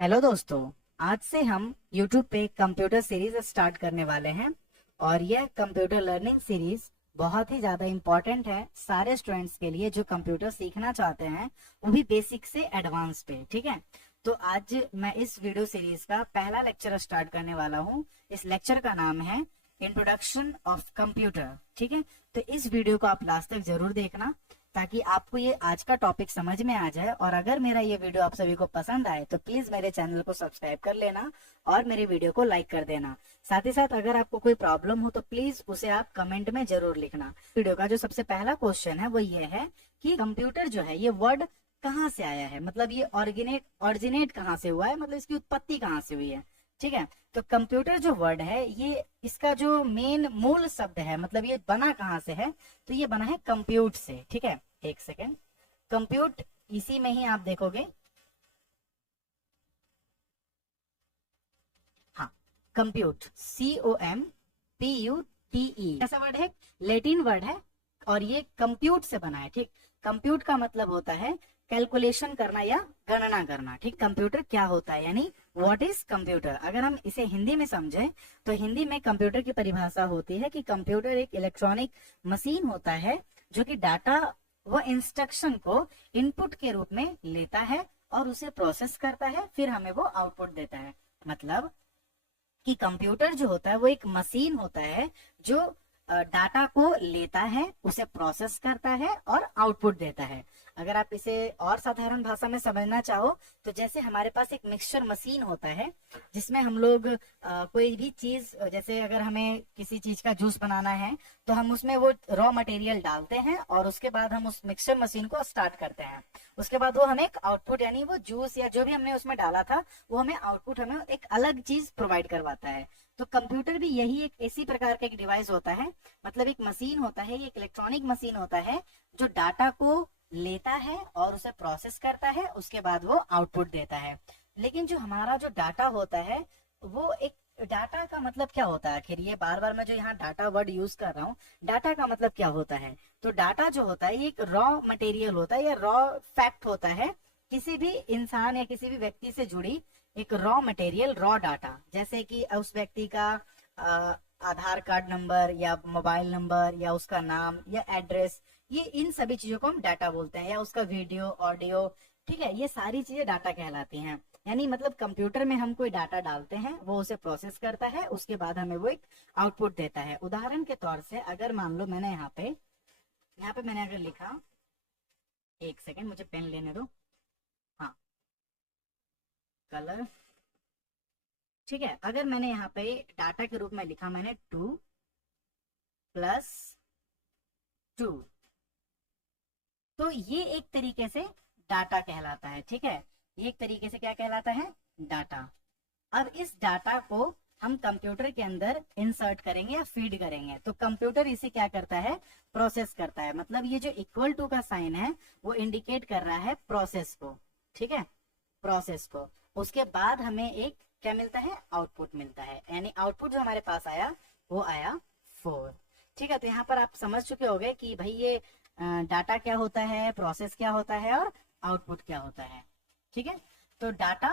Hello दोस्तों। आज से हम YouTube पे कंप्यूटर सीरीज स्टार्ट करने वाले हैं और यह कंप्यूटर लर्निंग सीरीज बहुत ही ज़्यादा इम्पोर्टेंट है सारे स्टूडेंट्स के लिए जो कंप्यूटर सीखना चाहते हैं, वो भी बेसिक से एडवांस पे। ठीक है, तो आज मैं इस वीडियो सीरीज का पहला लेक्चर स्टार्ट करने वाला हूँ। इस लेक्चर का नाम है इंट्रोडक्शन ऑफ कंप्यूटर। ठीक है, तो इस वीडियो को आप लास्ट तक जरूर देखना ताकि आपको ये आज का टॉपिक समझ में आ जाए। और अगर मेरा ये वीडियो आप सभी को पसंद आए तो प्लीज मेरे चैनल को सब्सक्राइब कर लेना और मेरे वीडियो को लाइक कर देना। साथ ही साथ अगर आपको कोई प्रॉब्लम हो तो प्लीज उसे आप कमेंट में जरूर लिखना। वीडियो का जो सबसे पहला क्वेश्चन है वो ये है कि कंप्यूटर जो है ये वर्ड कहाँ से आया है, मतलब ये ऑरिजिनेट कहाँ से हुआ है, मतलब इसकी उत्पत्ति कहाँ से हुई है। ठीक है, तो कंप्यूटर जो वर्ड है ये इसका जो मेन मूल शब्द है, मतलब ये बना कहाँ से है, तो ये बना है कंप्यूट से। ठीक है, एक सेकेंड, कंप्यूट इसी में ही आप देखोगे। हाँ, कंप्यूट COMPUTE ऐसा वर्ड है, लेटिन वर्ड है और ये कंप्यूट से बना है। ठीक, कंप्यूट का मतलब होता है कैलकुलेशन करना या गणना करना। ठीक, कंप्यूटर क्या होता है यानी व्हाट इज कंप्यूटर। अगर हम इसे हिंदी में समझें तो हिंदी में कंप्यूटर की परिभाषा होती है कि कंप्यूटर एक इलेक्ट्रॉनिक मशीन होता है जो कि डाटा व इंस्ट्रक्शन को इनपुट के रूप में लेता है और उसे प्रोसेस करता है, फिर हमें वो आउटपुट देता है। मतलब कि कंप्यूटर जो होता है वो एक मशीन होता है जो डाटा को लेता है, उसे प्रोसेस करता है और आउटपुट देता है। अगर आप इसे और साधारण भाषा में समझना चाहो तो जैसे हमारे पास एक मिक्सचर मशीन होता है जिसमें हम लोग कोई भी चीज, जैसे अगर हमें किसी चीज का जूस बनाना है तो हम उसमें वो रॉ मटेरियल डालते हैं और उसके बाद हम उस मिक्सचर मशीन को स्टार्ट करते हैं। उसके बाद वो हमें एक आउटपुट यानी वो जूस या जो भी हमने उसमें डाला था वो हमें आउटपुट, हमें एक अलग चीज प्रोवाइड करवाता है। तो कंप्यूटर भी यही एक इसी प्रकार का एक डिवाइस होता है, मतलब एक मशीन होता है, ये एक इलेक्ट्रॉनिक मशीन होता है जो डाटा को लेता है और उसे प्रोसेस करता है, उसके बाद वो आउटपुट देता है। लेकिन जो हमारा जो डाटा होता है वो एक, डाटा का मतलब क्या होता है आखिर, ये बार बार मैं जो यहाँ डाटा वर्ड यूज कर रहा हूँ, डाटा का मतलब क्या होता है। तो डाटा जो होता है ये एक रॉ मटेरियल होता है या रॉ फैक्ट होता है, किसी भी इंसान या किसी भी व्यक्ति से जुड़ी एक रॉ मटेरियल, रॉ डाटा। जैसे कि उस व्यक्ति का आधार कार्ड नंबर या मोबाइल नंबर या उसका नाम या एड्रेस, ये इन सभी चीजों को हम डाटा बोलते हैं, या उसका वीडियो ऑडियो। ठीक है, ये सारी चीजें डाटा कहलाती हैं। यानी मतलब कंप्यूटर में हम कोई डाटा डालते हैं, वो उसे प्रोसेस करता है, उसके बाद हमें वो एक आउटपुट देता है। उदाहरण के तौर से अगर मान लो मैंने यहाँ पे मैंने अगर लिखा, एक सेकेंड मुझे पेन लेने दो। हाँ, कलर। ठीक है, अगर मैंने यहाँ पे डाटा के रूप में लिखा, मैंने 2+2, तो ये एक तरीके से डाटा कहलाता है। ठीक है, ये एक तरीके से क्या कहलाता है, डाटा। अब इस डाटा को हम कंप्यूटर के अंदर इंसर्ट करेंगे या फीड करेंगे, तो कंप्यूटर इसे क्या करता है, प्रोसेस करता है। मतलब ये जो इक्वल टू का साइन है वो इंडिकेट कर रहा है प्रोसेस को। ठीक है, प्रोसेस को। उसके बाद हमें एक क्या मिलता है, आउटपुट मिलता है, यानी आउटपुट जो हमारे पास आया वो आया 4। ठीक है, तो यहाँ पर आप समझ चुके होंगे कि भाई ये डाटा क्या होता है, प्रोसेस क्या होता है और आउटपुट क्या होता है। ठीक है, तो डाटा,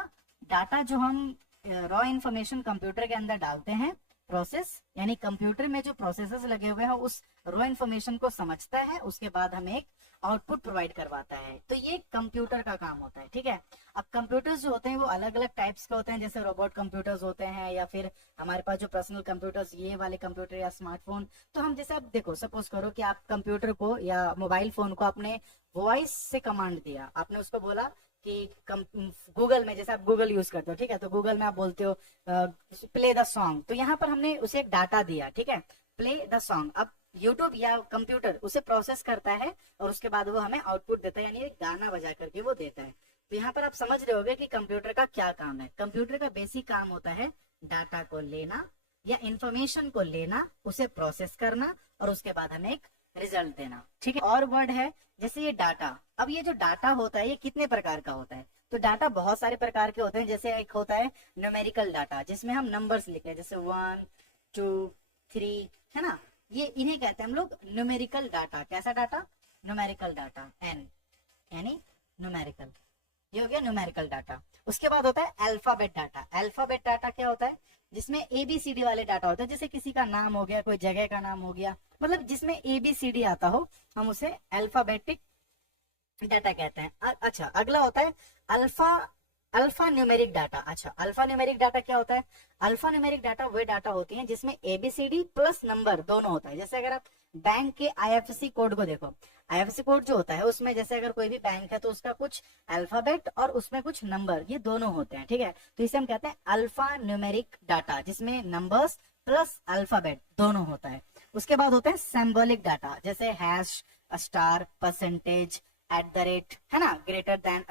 डाटा जो हम रॉ इंफॉर्मेशन कंप्यूटर के अंदर डालते हैं, प्रोसेस यानी कंप्यूटर में जो प्रोसेसर्स लगे हुए हैं उस रॉ इंफॉर्मेशन को समझता है, उसके बाद हमें एक आउटपुट प्रोवाइड करवाता है। तो ये कंप्यूटर का काम होता है। ठीक है, अब कंप्यूटर्स जो होते हैं वो अलग अलग टाइप्स के होते हैं, जैसे रोबोट कंप्यूटर्स होते हैं या फिर हमारे पास जो पर्सनल कंप्यूटर्स, ये वाले कंप्यूटर या स्मार्टफोन। तो हम जैसे, अब देखो सपोज करो कि आप कंप्यूटर को या मोबाइल फोन को अपने वॉइस से कमांड दिया, आपने उसको बोला कि गूगल में, जैसे आप गूगल यूज करते हो, ठीक है, तो गूगल में आप बोलते हो प्ले द सॉन्ग, तो यहाँ पर हमने उसे एक डाटा दिया। ठीक है, प्ले द सॉन्ग। अब यूट्यूब या कंप्यूटर उसे प्रोसेस करता है और उसके बाद वो हमें आउटपुट देता है, यानी एक गाना बजा करके वो देता है। तो यहाँ पर आप समझ रहे होगे कि कंप्यूटर का क्या काम है। कंप्यूटर का बेसिक काम होता है डाटा को लेना या इंफॉर्मेशन को लेना, उसे प्रोसेस करना और उसके बाद हमें एक रिजल्ट देना। ठीक है, और वर्ड है जैसे ये डाटा। अब ये जो डाटा होता है ये कितने प्रकार का होता है, तो डाटा बहुत सारे प्रकार के होते हैं। जैसे एक होता है न्यूमेरिकल डाटा, जिसमें हम नंबर्स लिखते हैं, जैसे 1 2 3, है ना, ये इन्हें कहते हैं हम लोग न्यूमेरिकल डाटा। कैसा डाटा, न्यूमेरिकल डाटा, एन यानी न्यूमेरिकल। ये हो गया न्यूमेरिकल डाटा। उसके बाद होता है अल्फाबेट डाटा। अल्फाबेट डाटा क्या होता है? जिसमें ABCD वाले डाटा होता है, जैसे किसी का नाम हो गया, कोई जगह का नाम हो गया, मतलब जिसमें ABCD आता हो, हम उसे अल्फाबेटिक डाटा कहते हैं। अच्छा, अगला होता है अल्फा अल्फा न्यूमेरिक डाटा। अच्छा, अल्फा न्यूमेरिक डाटा क्या होता है? अल्फा न्यूमेरिक डाटा वे डाटा होती हैं जिसमें ABCD प्लस नंबर दोनों होता है। जैसे अगर आप बैंक के IFSC कोड को देखो, IFSC कोड जो होता है उसमें जैसे अगर कोई भी बैंक है तो उसका कुछ अल्फाबेट और उसमें कुछ नंबर, ये दोनों होते हैं, ठीक है। तो इसे हम कहते हैं अल्फा न्यूमेरिक डाटा, जिसमें नंबर्स प्लस अल्फाबेट दोनों होता है। उसके बाद होता है सिंबॉलिक डाटा, जैसे hash, star, percentage, at the rate, है ना, ग्रेटर देन,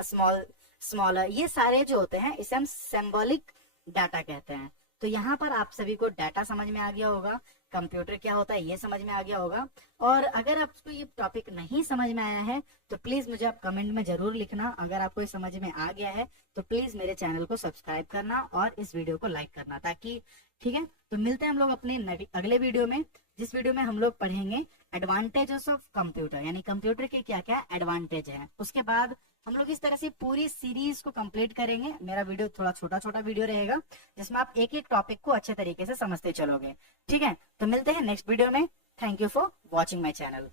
स्मॉलर, ये सारे जो होते हैं इसे हम सिंबॉलिक डाटा कहते हैं। तो यहाँ पर आप सभी को डाटा समझ में आ गया होगा, कंप्यूटर क्या होता है ये समझ में आ गया होगा। और अगर आपको ये टॉपिक नहीं समझ में आया है तो प्लीज मुझे आप कमेंट में जरूर लिखना। अगर आपको ये समझ में आ गया है तो प्लीज मेरे चैनल को सब्सक्राइब करना और इस वीडियो को लाइक करना, ताकि, ठीक है। तो मिलते हैं हम लोग अपने अगले वीडियो में, जिस वीडियो में हम लोग पढ़ेंगे एडवांटेजेस ऑफ कंप्यूटर, यानी कंप्यूटर के क्या क्या एडवांटेज है। उसके बाद हम लोग इस तरह से पूरी सीरीज को कंप्लीट करेंगे। मेरा वीडियो थोड़ा छोटा छोटा वीडियो रहेगा जिसमें आप एक एक टॉपिक को अच्छे तरीके से समझते चलोगे, ठीक है। तो मिलते हैं नेक्स्ट वीडियो में। Thank you for watching my channel.